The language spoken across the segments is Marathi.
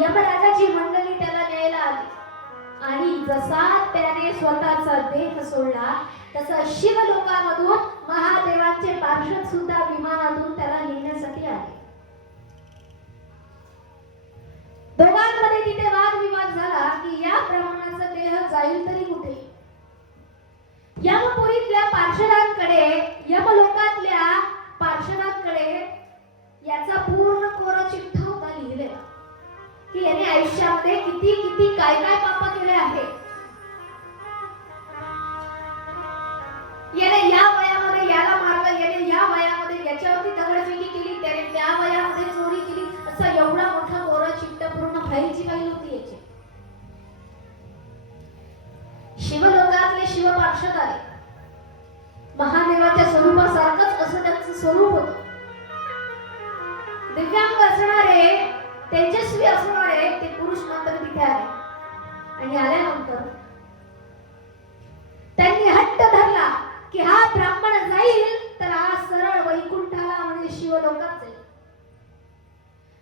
यमराजाची मंडळी त्याला न्यायला आली आणि जसा त्याने स्वतःचा देह सोडला तसा शिवलोकामधून महादेवांचे पार्षद सुद्धा विमानातून त्याला नेण्यासाठी आले. दोघांमध्ये तिथे वादविवाद झाला की या ब्राह्मणाचा देह जाईल तरी कुठे. यमपुरीतल्या पार्षदांकडे, यमलोकातल्या पार्षदांकडे याचा पूर्ण कोरा चिठ्ठा होता लिहिलेला की याने आयुष्यामध्ये किती किती काय काय पाप केले आहे. याने या वयामध्ये याला मारलं, याने या वयामध्ये याच्यावरती दगडफेकी केली, त्याने त्या वयामध्ये चोरी केली, असं एवढा मोठा कोरा चिठ्ठा पूर्ण फाईलची फाईल होती याची. शिवलोकातले शिव पार्षद आले. महादेवाच्या स्वरूपासारखंच असं त्यांचं स्वरूप होतं. दिव्यांग असणारे, तेजस्वी असणारे ते पुरुष मात्र तिथे आले आणि आल्यानंतर त्यांनी हट्ट धरला की हा ब्राह्मण जाईल तर हा सरळ वैकुंठाला म्हणजे शिवलोकात जाईल.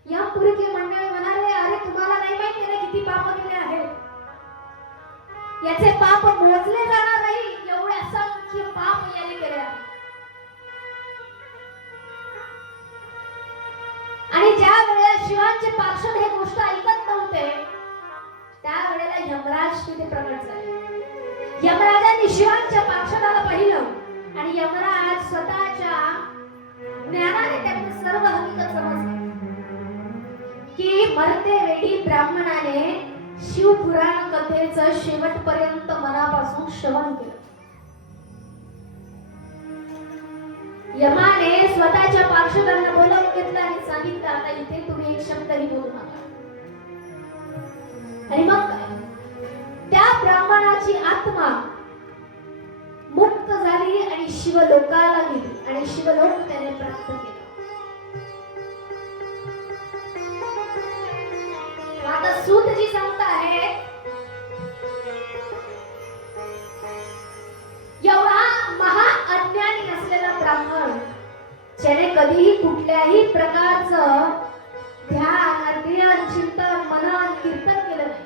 या पुरीतले मंडळी म्हणाले, अरे तुम्हाला नाही माहिती ना किती पाप केले आहेत, याचे पाप मोजले जाणार नाही, एवढे असंख्य पाप याने केले आहेत. आणि ज्या वेळेला शिवांचे पार्षद हे गोष्ट ऐकत नव्हते त्यावेळेला यमराज तिथे प्रकट झाले. यमराजांनी शिवांच्या पार्षदाला पाहिलं आणि यमराज स्वतःच्या ज्ञानाने त्यांनी सर्व हकीकत समजली की मरते वेळी ब्राह्मणाने शिवपुराण कथेचं शेवटपर्यंत मनापासून श्रवण केलं. यमाने स्वतःच्या पार्षदांना बोलावून घेतलं आणि सांगितलं, आता इथे तुम्ही एक शब्दही बोलू नका. आणि मग काय, त्या ब्राह्मणाची आत्मा मुक्त झाली आणि शिवलोकाला गेली आणि शिवलोक त्याने प्राप्त केला. आता सूत जी सांगत आहे, एवढा महा अज्ञानी असलेला ब्राह्मण ज्याने कधीही कुठल्याही प्रकारचं ध्यान, अध्ययन, चिंतन, मनन, कीर्तन केलं नाही,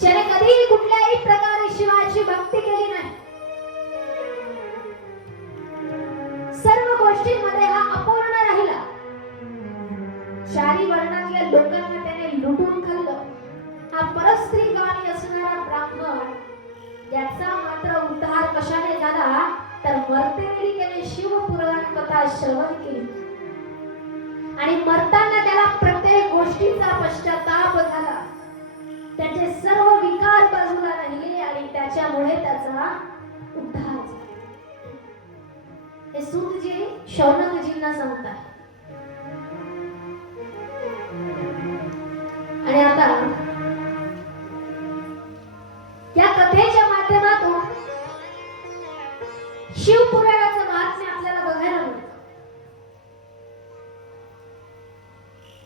ज्याने कधीही कुठल्याही प्रकारे शिवाची भक्ती केली नाही, सर्व गोष्टींमध्ये हा अपूर्ण राहिला, चारी वर्णातल्या लोकांना त्याने लुटून खाल्लं, हा परस्त्रीगामी असणारा ब्राह्मण याचा मात्र उद्धार कशाने झाला तर मरतेवेळी त्याने शिवपुराण कथा श्रवण केली आणि मरताना त्याला प्रत्येक गोष्टीचा पश्चाताप झाला, त्याचे सर्व विकार बाजूला राहिले आणि त्याच्यामुळे त्याचा उद्धार झाला. हे सूतजी शौनकजींना सांगतात. आणि आता या कथेच्या माध्यमातून शिवपुराणाचं महात्म्य आपल्याला बघायला मिळतं.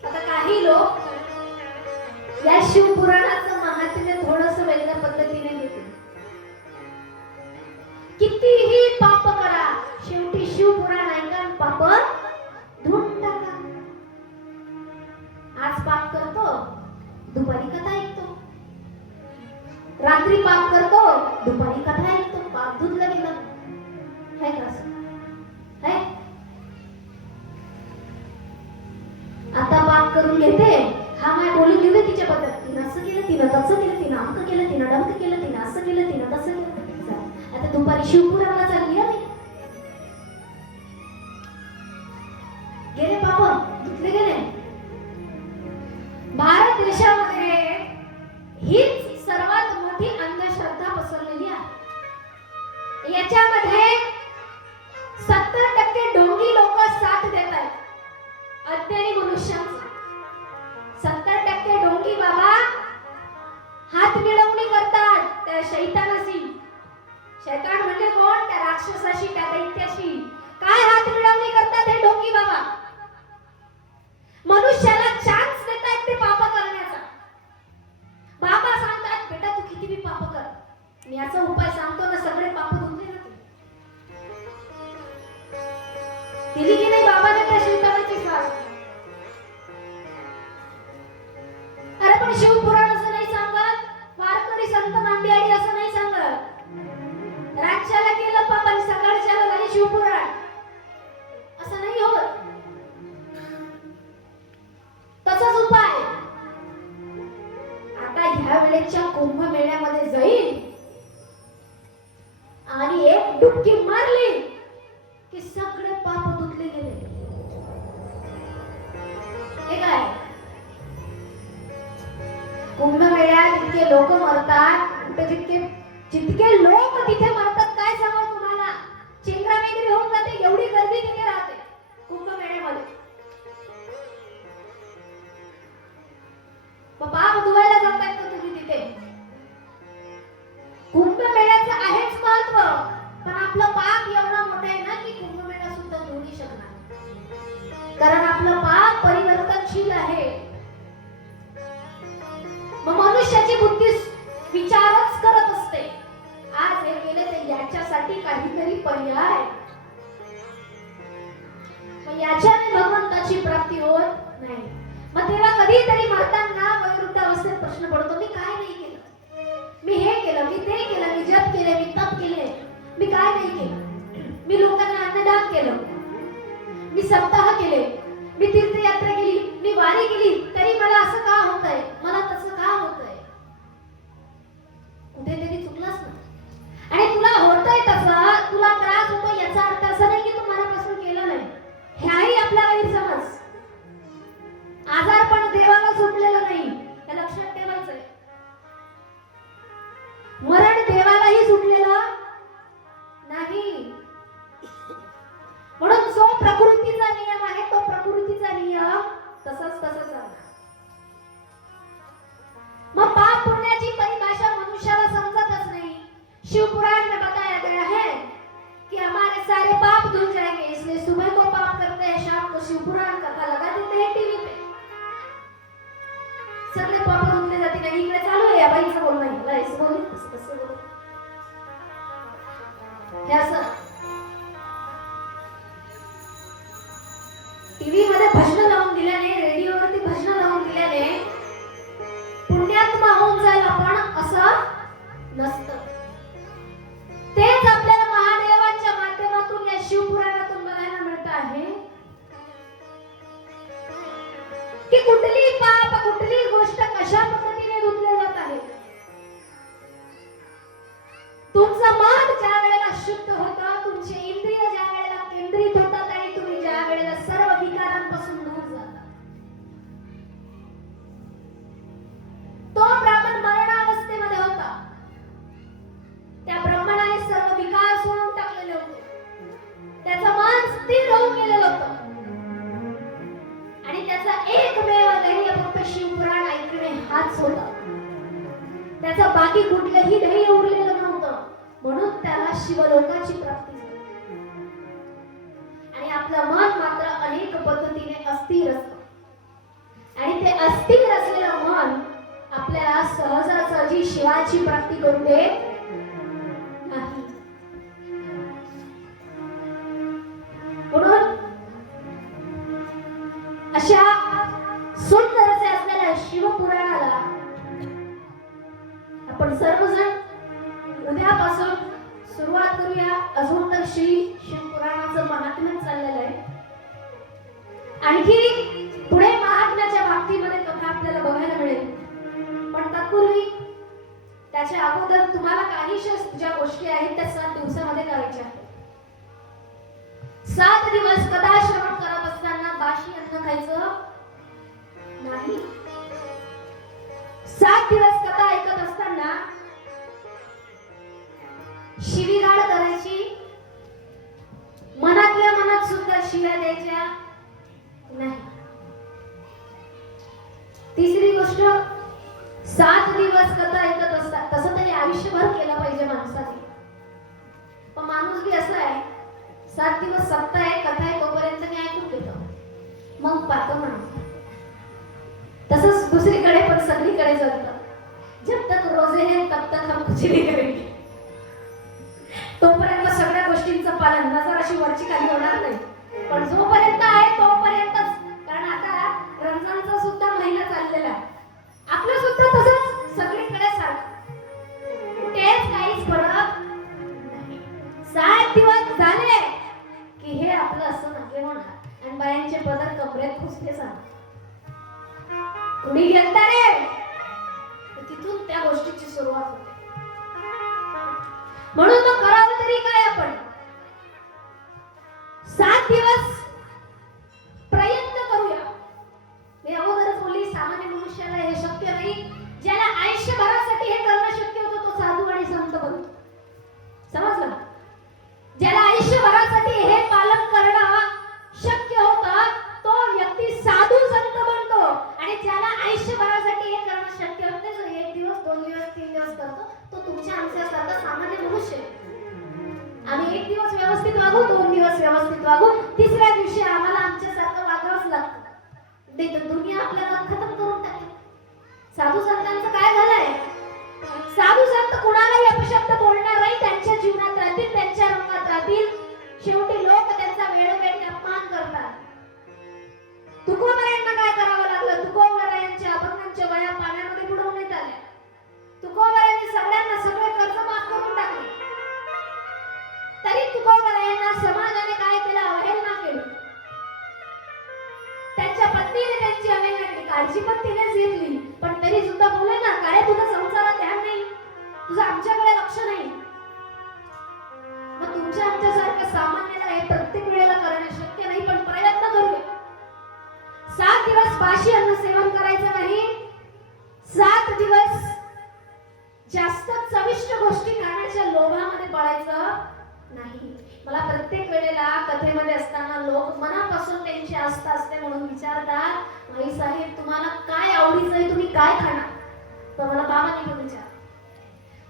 आता काही लोक या शिवपुराणाचं महात्म्य थोडस वेगळ्या पद्धतीने घेतील. कितीही पाप करा, शेवटी शिवपुराण ऐका, पाप धुवून टाका. आज पाप करतो, दुपारी कथा ऐकतो, रात्री पाप करतो, दुपारी कथा ऐकतो, पाप धुतलं गेलं. है कसं है? आता पाप करून घेते, हा माय बोलून घेते तिच्या बद्दल, तिनं असं केलं, तिनं तसं केलं, तिनं अमकं केलं, तिनं डमकं केलं, तिनं असं केलं, तिनं तसं केलं. आता दुपारी शिवपुराणाला चालली आहे, गेले पाप धुतले गेले. भारत देशामध्ये हीच सर्वात मोठी अंधश्रद्धा पसरलेली आहे. याच्यामध्ये 70% ढोंगी लोक साथ देत आहेत अज्ञानी मनुष्यांचा. 70% ढोंगी बाबा हात मिळवणी करतात त्या शैतानाशी. शैतान म्हणजे कोण? त्या राक्षसाशी, त्या दैत्याशी. काय हात मिळवणी करतात हे ढोंगी बाबा? मनुष्याला चान्स देतात ते पाप करण्याचा. बाबा सांगतात, बेटा तू किती बी पाप कर, मी याचा उपाय सांगतो ना, सगळे पाप धुतले ना. दिली की नाही बाबाने त्या शैतानाची साथ? शिवपुराण असं नाही सांगत, वारकरी संत मांदियाळी असं नाही सांगत. रातच्याला केलं पाप आणि सकाळच्याला झाली शिवपुराण, असं नाही होत. तसाच उपाय आता ह्या वेळेच्या कुंभमेळ्यामध्ये जाईल आणि एक डुबकी मारली की सगळे पाप धुतले गेले. हे काय कुंभमेळ्यात इतके लोक मरतात, जितके लोक तिथे मरतात काय सांगू तुम्हाला, चेंगरामेंगरी होऊन जाते, एवढी गर्दी तिथे राहते कुंभमेळ्यामध्ये. पाप धुवायला जातात का तुम्ही तिथे? कुंभमेळ्याचं आहेच महत्व, पण आपलं पाप एवढं मोठं आहे ना की कुंभमेळा सुद्धा धुवू नाही शकणार, कारण आपलं पाप परिवर्तनशील आहे. मग मनुष्याची बुद्धी विचारच करत असते, आज हे केले तर याच्यासाठी काहीतरी पर्याय, मग याच्याने भगवंताची प्राप्ती होत नाही. मग तेव्हा कधीतरी मरताना वयोवृद्ध अवस्थेत प्रश्न पडतो, मी काय नाही केलं, मी हे केलं, मी ते केलं, मी जप केले, मी तप केले, मी काय नाही केलं, मी लोकांना अन्नदान केलं, मी सप्ताह केले, मी तीर्थयात्रा केली, मी वारी केली, तरी मला असं का होतंय, मला तसं का होतंय. कुठेतरी चुकलास ना. आणि तुला होतंय तसं, तुला त्रास होतो याचा अर्थ असा नाही की तू मनापासून केलं नाही. ह्याही आपला गैरसमज. आजारपण देवाला सुटलेलं नाही, हे लक्षात ठेवायचंय. मरण देवालाही सुटलेलं नाही. म्हणून जो प्रकृतीचा नियम आहे तो प्रकृतीचा नियम तसंच आहे. मग पाप पुण्याची परिभाषा मनुष्याला समजतच नाही. शिवपुराण में बताया गया है कि हमारे सारे पाप धुल जाएंगे, इसलिए सुबह को पाप करते हैं, शाम को शिवपुराण कथा लगा देते हैं टीवी पे, सगळे पाप धुतले जाते. नाही इकडे चालू आहे या बाईचं बोलणं, मला असं बोलू तसं बोलू, हे असं टीव्ही मध्ये भजन लावून दिल्याने, रेडिओवरती भजन लावून दिल्याने पुण्यात्मा होऊन जाईल आपण असं नसतं. तेच आपल्याला महादेवाच्या माध्यमातून या शिवपुराणातून बघायला मिळत आहे की कुठली पाप, कुठली गोष्ट कशा पद्धतीने धुतले जात आहे. तुमचं मन ज्या वेळेला शुद्ध होतं, तुमचे इंद्रिय ज्या वेळेला केंद्रित होतात आणि तुम्ही ज्या वेळेला सर्व विकारांपासून दूर जाता, तो ब्राह्मण मरणावस्थेमध्ये होता. त्या ब्राह्मणाने सर्व विकार सोडून टाकलेले होते, त्याचं मन स्थिर होऊन गेलेलं होतं आणि त्याचा एकमेव ध्येय फक्त शिवपुराण ऐकणे हाच होता. त्याचा बाकी कुठलेही ध्येय उरलेलं नव्हतं, म्हणून त्याला शिवलोकाची प्राप्ती झाली. आणि आपलं मन मात्र अनेक पद्धतीने अस्थिर असतं आणि ते अस्थिर असलेलं मन आपल्याला सहजासहजी शिवाची प्राप्ती करून देत नाही. म्हणून अशा सुंदर असे असलेल्या शिवपुराणाला आपण सर्वजण उद्यापासून सुरुवात करूया. अजून तर श्री शिवपुराणाचं महात्म्य चाललेलं आहे. आणखी पुढे महात्म्याच्या बाबतीमध्ये कथा आपल्याला बघायला मिळेल, पण तत्पूर्वी त्याच्या अगोदर तुम्हाला काहीशा ज्या गोष्टी आहेत त्या 7 दिवसामध्ये करायच्या आहेत. 7 दिवस कथा श्रवण करत असताना बाशी अन्न खायचं नाही. 7 दिवस कथा ऐकत असताना शिवीगाळ करायची, मनातल्या मनात सुद्धा शिव्या द्यायच्या नाही. तिसरी गोष्ट, 7 दिवस कथा ऐकत असतात, तसं तरी आयुष्यभर केलं पाहिजे माणसाने. पण माणूस बी असं आहे, 7 दिवस सप्ताह आहे, कथा आहे, तोपर्यंत मी ऐकून घेतो, मग पाहतो म्हणून. तसंच दुसरीकडे पण सगळीकडे चालतं, जब तक रोजे हैं तब तक हम कुछ नहीं करेंगे. तोपर्यंत सगळ्या गोष्टींचं पालन, नजर अशी वरची खाली होणार नाही, पण जोपर्यंत आहे तोपर्यंतच. कारण आता रमजानचा सुद्धा महिना चाललेला आहे, आपलं कमरेत खुसते सांग कुणी गेलता रे, तिथून त्या गोष्टीची सुरुवात होते. म्हणून मग करावं तरी काय आपण? 7 दिवस प्रयत्न करूया. मी अगोदरच बोलली, सामान्य मनुष्याला हे शक्य नाही. ज्याला आयुष्यभरासाठी हे करणं शक्य होतं तो साधू आणि संत बनतो. समजलं? ज्याला आयुष्यभरासाठी हे पालन करणं शक्य होतं तो व्यक्ती साधू संत बनतो. आणि ज्याला आयुष्यभरासाठी हे करणं शक्य होत नाही, जो 1 दिवस 2 दिवस 3 दिवस करतो, तो तुमच्या आमच्यासारखा सामान्य मनुष्य आहे. आम्ही 1 दिवस व्यवस्थित वागू, 2 दिवस व्यवस्थित वागू, तिसऱ्या दिवशी आम्हाला आमच्यासारखं वागावंच लागतं. नाही तर दुनिया आपल्याला खतम करून टाकेल. साधू संतांचं काय झालंय? साधू संत कोणालाही अपशब्द बोलणार नाही, त्यांच्या जीवनात राहतील, त्यांच्या रंगात राहतील. शेवटी लोक त्यांचा वेळोवेळी अपमान करतात. तुकोबरायांना काय करावं लागलं? तुकोबरायांच्या अभंगांच्या वया पाण्यामध्ये बुडवण्यात आल्या. तुकोबरायांनी सगळ्यांना सगळे कर्ज माफ करून टाकले. तरी तुकोबरायांना समाजाने काय केलं? अवहेलना केली. त्यांच्या पत्नीने त्यांची अवहेलना केली. काळजी पण तिनेच घेतली, पण तरी सुद्धा बोलले ना, काय तुझं संसारात ध्यान नाही, तुझं आमच्याकडे लक्ष नाही. मग तुमच्या आमच्यासारख्या सामान्याला हे प्रत्येक वेळेला करणं शक्य नाही, पण प्रयत्न करूया. 7 दिवस बाशी अन्न सेवन करायचं नाही. 7 दिवस जास्त चविष्ट गोष्टी खाण्याच्या लोभामध्ये पडायचं नाही. मला प्रत्येक वेळेला कथेमध्ये असताना लोक मनापासून त्यांची आस्था असते म्हणून विचारतात, आई साहेब तुम्हाला काय आवडीचं आहे, तुम्ही काय खाणार? तर मला बाबांनी पण विचार,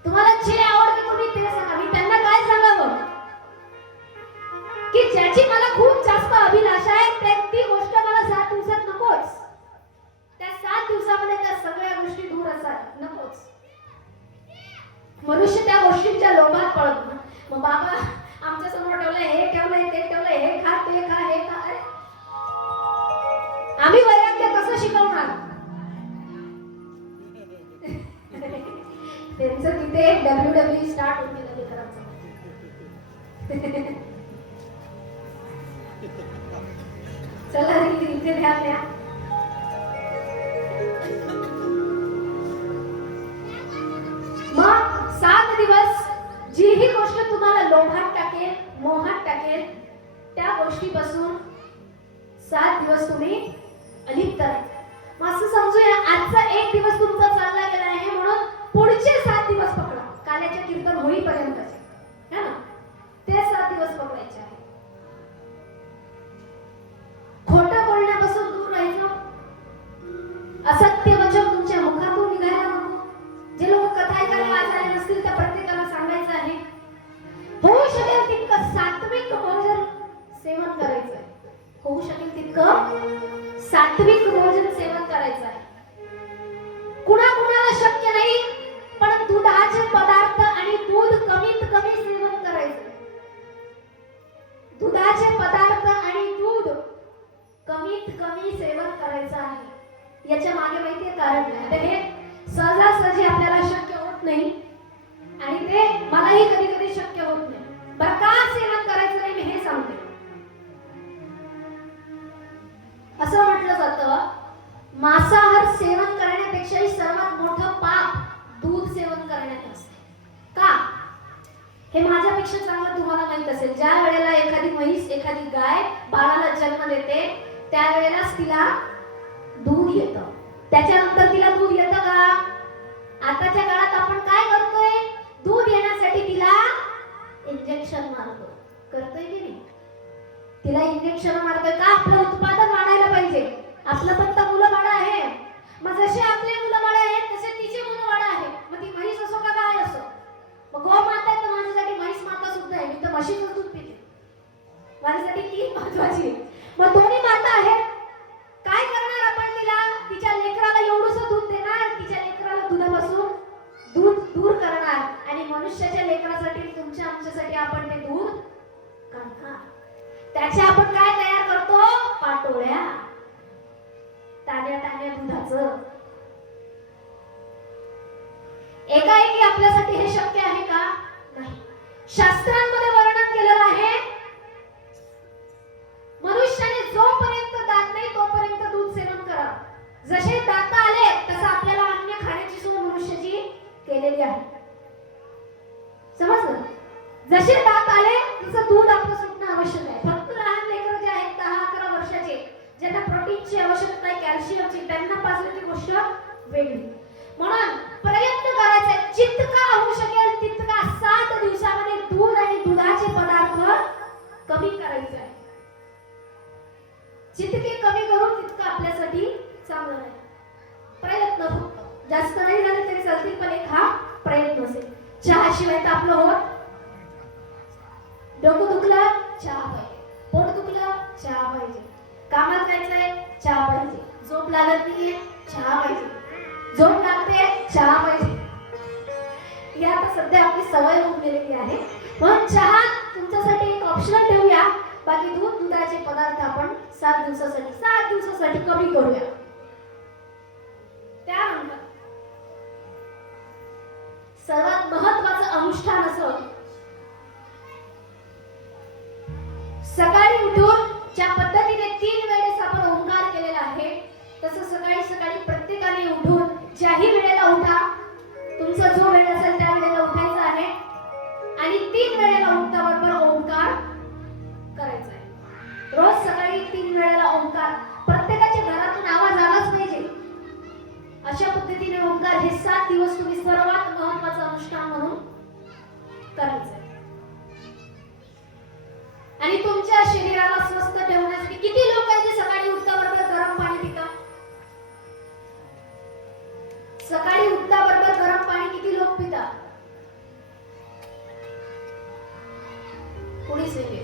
तुम्हाला जे आवडते तुम्ही ते सांगा. मी त्यांना काय सांगावं की ज्याची मला खूप जास्त अभिलाषा आहे ती गोष्ट मला 7 दिवसात नकोच. त्या 7 दिवसामध्ये त्या सगळ्या गोष्टी दूर असतात, नकोच. मनुष्य त्या गोष्टींच्या लोभात पडत ना. मग बाबा आमच्या समोर ठेवलंय, हे ठेवलंय, ते ठेवलंय, हे खा, ते खा, हे खा. आम्ही वैराग्य कसं शिकवणार? त्यांचं तिथे WWE स्टार्ट होऊन गेलं लेकरांचं. चला इथे ध्यान द्या. मग 7 दिवस जीही गोष्ट तुम्हाला लोभात टाकेल, मोहात टाकेल, त्या गोष्टीपासून 7 दिवस तुम्ही अलिप्त राहायचं. मग असं समजूया, आजचा 1 दिवस तुमचा चालला गेला आहे म्हणून पुढचे 7 दिवस पकडा. काल्याचे कीर्तन होईपर्यंतचे, है ना, ते 7 दिवस पकडायचे आहे. खोटं बोलण्यापासून दूर राहायचं. असत्य वचन तुमच्या मुखातून निघायला नको. जे लोक कथा ऐकायला वाचायला नसतील त्या प्रत्येकाला सांगायचं आहे, होऊ शकेल तितकं सात्विक भोजन सेवन करायचं आहे. होऊ शकेल तितकं सात्विक भोजन सेवन करायचं आहे. कुणाकुणाला शक्य नाही, पण दुधाचे पदार्थ आणि दूध कमीत कमी सेवन करायचं. दुधाचे पदार्थ आणि दूध कमीत कमी सेवन करायचं आहे. याच्या मागे माहिती आहे कारण काय? तर हे सहजासहजी आपल्याला शक्य होत नाही आणि ते मलाही कधी कधी शक्य होत नाही. बरं का सेवन करायचं नाही मी हे सांगते. असं म्हटलं जातं, मांसाहार सेवन करण्यापेक्षाही सर्वात मोठं पाप दूध सेवन करण्यात असते. का? हे माझ्यापेक्षा चांगलं तुम्हाला माहित असेल. ज्या वेळेला एखादी म्हैस, एखादी गाय बाळाला जन्म देते त्यावेळेलाच तिला दूध येतं. त्याच्यानंतर तिला दूध येतं का? आताच्या काळात आपण काय करतोय? दूध येण्यासाठी तिला इंजेक्शन मारतो. करतोय की नाही? तिला इंजेक्शन मारतोय का? आपलं उत्पादन वाढायला पाहिजे. आपलं पण तर मुलं बाळ आहे. मग जसे आपले मुलं बाळ आहेत तसे तिचे मुलं बाळ आहे. मग ती म्हैस असो का गाय असो. मग गो माता आहे तर माझ्यासाठी म्हैस माता सुद्धा आहे. मी तर म्हशीचं दूध पिते. माझ्यासाठी ती महत्वाची आहे. मग दोन्ही माता आहेत. काय करणार आपण तिला? तिच्या लेकराला एवढंसं दूध देणार, तिच्या लेकराला दुधापासून दूध दूर करणार आणि मनुष्याच्या लेकरासाठी तुमच्या आमच्यासाठी आपण ते दूध काढणार. त्याचे आपण काय तयार करतो? पाटोळ्या, तान्या तान्या दुधाचं. एकाएकी आपल्यासाठी हे शक्य आहे का? नाही. शास्त्रांमध्ये वर्णन केलेलं आहे, मनुष्याने जोपर्यंत दात नाही प्रोटीनची आवश्यकता आहे, कॅल्शियमची, त्यांना पाजली ती गोष्ट वेगळी. म्हणून प्रयत्न करायचा जितका होऊ शकेल तितका 7 दिवसामध्ये दूध आणि दुधाचे पदार्थ कमी करायचे आहे. जितके कमी करू तितकं आपल्यासाठी चांगलं आहे. प्रयत्न फक्त जास्त नाही झाले तरी चालतील, पण एक हा प्रयत्न असेल. चहाशिवाय तर आपलं होत. डोकं दुखलं चहा पाहिजे, पोट दुखलं चहा पाहिजे, कामात जायचंय चहा पाहिजे, झोप लागत नाहीये चहा पाहिजे, झोप लागते चहा पाहिजे. ही आता सध्या आपली सवय होऊन गेलेली आहे. म्हणून चहा तुमच्यासाठी एक ऑप्शनल ठेवूया. बाकी दूध दुधाचे पदार्थ आपण 7 दिवसासाठी कमी करूया. त्यानंतर सर्वात महत्वाचं अनुष्ठान असं, सकाळी उठून ज्या पद्धतीने 3 वेळेस आपण ओंकार केलेला आहे तसं सकाळी प्रत्येकाने उठून ज्याही वेळेला उठा, तुमचा जो वेळ असेल त्या वेळेला उठायचं आहे आणि 3 वेळेला उठल्याबरोबर ओंकार करायचा आहे. रोज सकाळी 3 वेळेला ओंकार, प्रत्येकाच्या घरातून आवाज आलाच पाहिजे. अशा पद्धतीने ओंकार हे 7 दिवस तुम्ही सर्वात महत्वाचं अनुष्ठान म्हणून करायचं आहे. आणि तुमच्या शरीराला स्वस्थ ठेवण्यासाठी किती लोक आहेत जे सकाळी उठल्याबरोबर गरम पाणी पितात? सकाळी उठल्याबरोबर गरम पाणी किती लोक पितात? कोणीच नाही.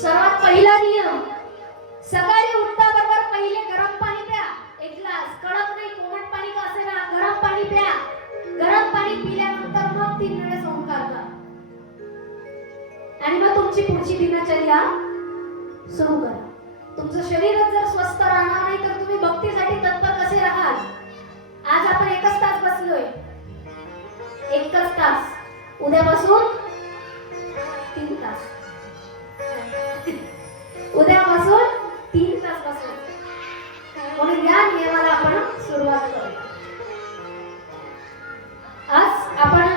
सर्वात पहिला नियम, सकाळी उठल्याबरोबर पहिले गरम पाणी प्या. 1 ग्लास, कडक नाही, कोमट पाणी का असेना, गरम पाणी प्या. गरम पाणी पिल्यानंतर मग 3 वेळेस ओंकार करा आणि मग तुमची पुढची दिनचर्या सुरू करा. तुमचं शरीर जर स्वस्थ राहणार नाही तर तुम्ही भक्तीसाठी तत्पर कसे राहाल? आज आपण 1 तास बसलोय, 1 तास, उद्यापासून 3 तास, उद्यापासून 3 तास बसलो. म्हणून या नियमाला आपण सुरुवात करूया. आज आपण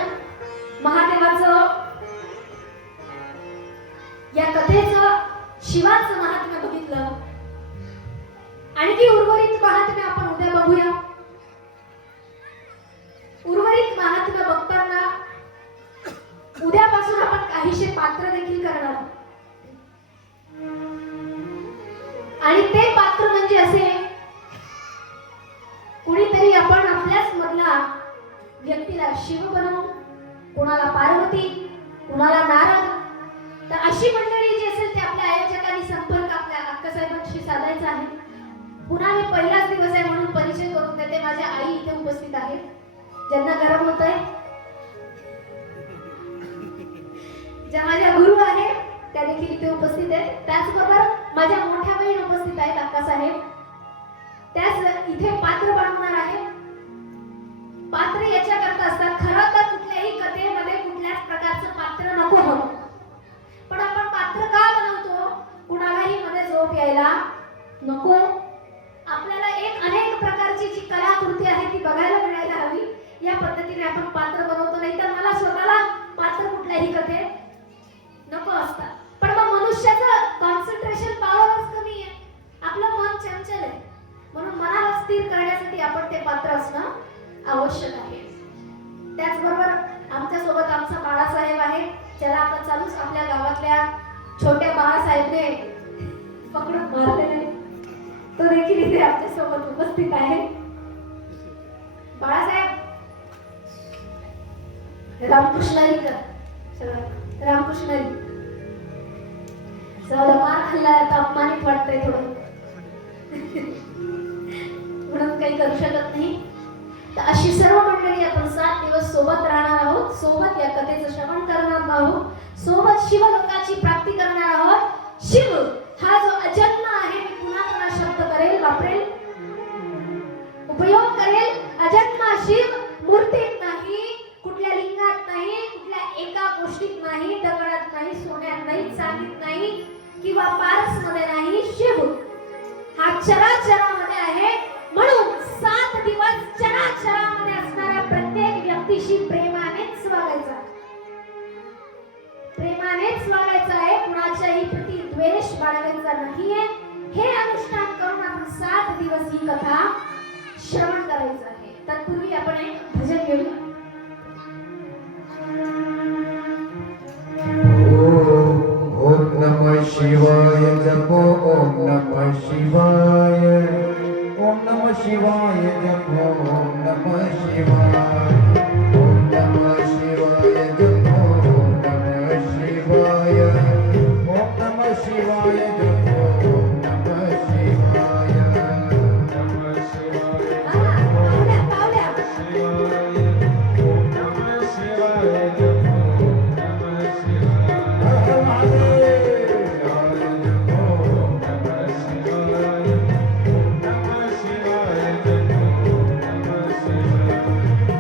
महादेवाचं, या कथेचं, शिवाचं महात्म्य बघितलं. आणखी उर्वरित महात्म्य आपण उद्या बघूया. उर्वरित महात्म्य बघताना उद्यापासून आपण काहीशे पात्र देखील करणार आणि ते पात्र म्हणजे असे, कुणीतरी आपण आपल्याच मधला व्यक्तीला शिव बनवू, कुणाला पार्वती, कुणाला नारद. तर अशी मंडळी जी असेल ते आपल्या आयोजकांनी संपर्क आपल्या अक्कासाहेबांशी साधायचा आहे. पुन्हा मी पहिलाच दिवस आहे म्हणून परिचय करून देते. माझ्या आई इथे उपस्थित आहेत, ज्यांना गरम होत आहे, ज्या माझ्या गुरु आहेत त्या देखील इथे उपस्थित आहेत. त्याचबरोबर माझ्या मोठ्या बहीण उपस्थित आहेत, अक्कासाहेब. त्याच इथे पात्र बनवणार आहेत. पात्र याच्याकरता असतात, खरं तर कुठल्याही कथेमध्ये कुठल्याच प्रकारचं पात्र नको हवं, पण आपण पात्र का बनवतो? कुणालाही मध्ये झोप यायला नको. आपल्याला अनेक प्रकारची जी कलाकृती आहे ती बघायला मिळायला हवी. या पद्धतीने आपण पात्र बनवतो. नाही तर मला स्वतःला पात्र कुठल्याही कथेत नको असतात. पण मग मनुष्याचं कॉन्सन्ट्रेशन पॉवरच कमी आहे, आपलं मन चंचल आहे. म्हणून मनाला स्थिर करण्यासाठी आपण ते पात्र असणं आवश्यक आहे. त्याचबरोबर आमच्या सोबत आमचा बाळासाहेब आहे, ज्याला आपण चालूच आपल्या गावातल्या छोट्या बाळासाहेबने पकडून मारलेले, तो देखील इथे आमच्या सोबत उपस्थित आहे. बाळासाहेब रामकृष्णारी कर, रामकृष्णारी. चला, मार खाल्ला तर अपमानित वाटतंय थोडं, म्हणून काही करू शकत नाही. तर अशी सर्व मंडळी आपण 7 दिवस सोबत राहणार आहोत, सोबत या कथेचं श्रवण करणार आहोत, सोबत शिवलोकाची प्राप्ती करणार आहोत. शिव हा जो अजन्म आहे, मी पुन्हा शब्द करेल, वापरेल, उपयोग करेल. अजन्म शिव मूर्तीत नाही, कुठल्या लिंगात नाही, कुठल्या एका गोष्टीत नाही, दगडात नाही, सोन्यात नाही, चांदीत नाही किंवा पारस मध्ये नाही. शिव हा चराचरामध्ये आहे. म्हणून 7 दिवस चराचरामध्ये असणाऱ्या प्रत्येक व्यक्तीशी प्रेमानेच वागायचं, प्रेमानेच वागायचं आहे. कुणाच्याही प्रती द्वेष बाळगायचा नाहीये. कथा श्रवण करायचं आहे. तत्पूर्वी आपण एक भजन घेऊया. ओम नमः शिवाय जपो ओम नमः शिवाय ओम नमः शिवाय जपो ओम नमः शिवाय ओम नमः शिवाय जपो ओम नमः शिवाय ओम नमः शिवाय जपो ओम नमः शिवाय नमः शिवाय पावल्या पावल्या शिवाय ओम नमः शिवाय जपो ओम नमः शिवाय हर हर महादेव शिवाय जपो ओम नमः शिवाय ओम नमः शिवाय जपो ओम नमः शिवाय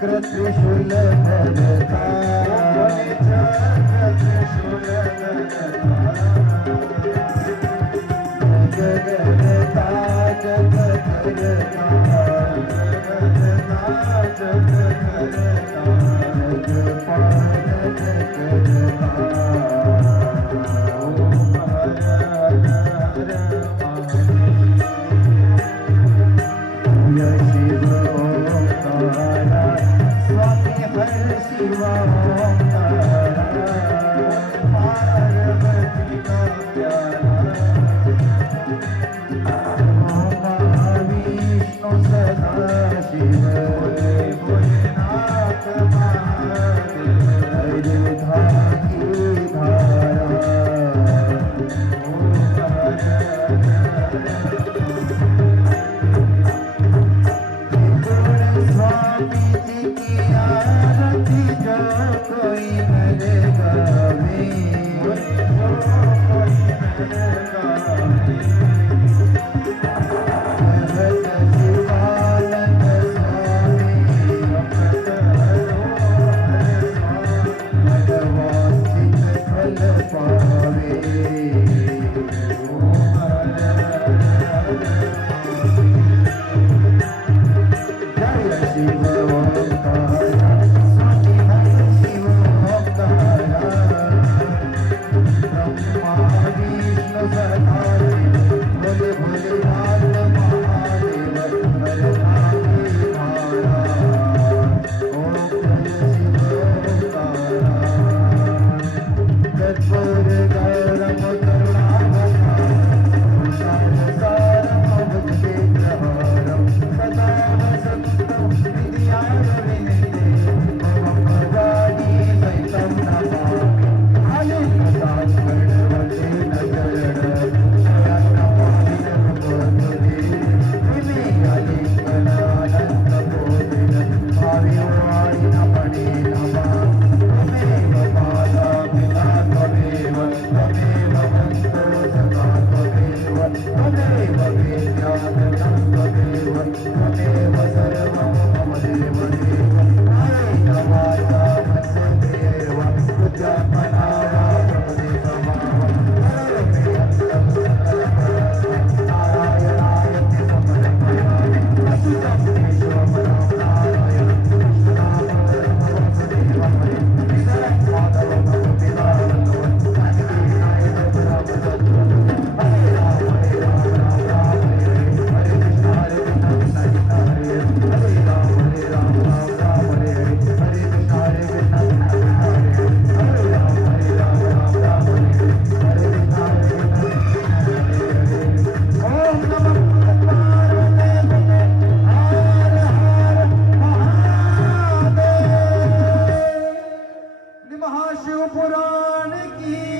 चक्र त्रिशूल धरता जगता महाशिवपुराण की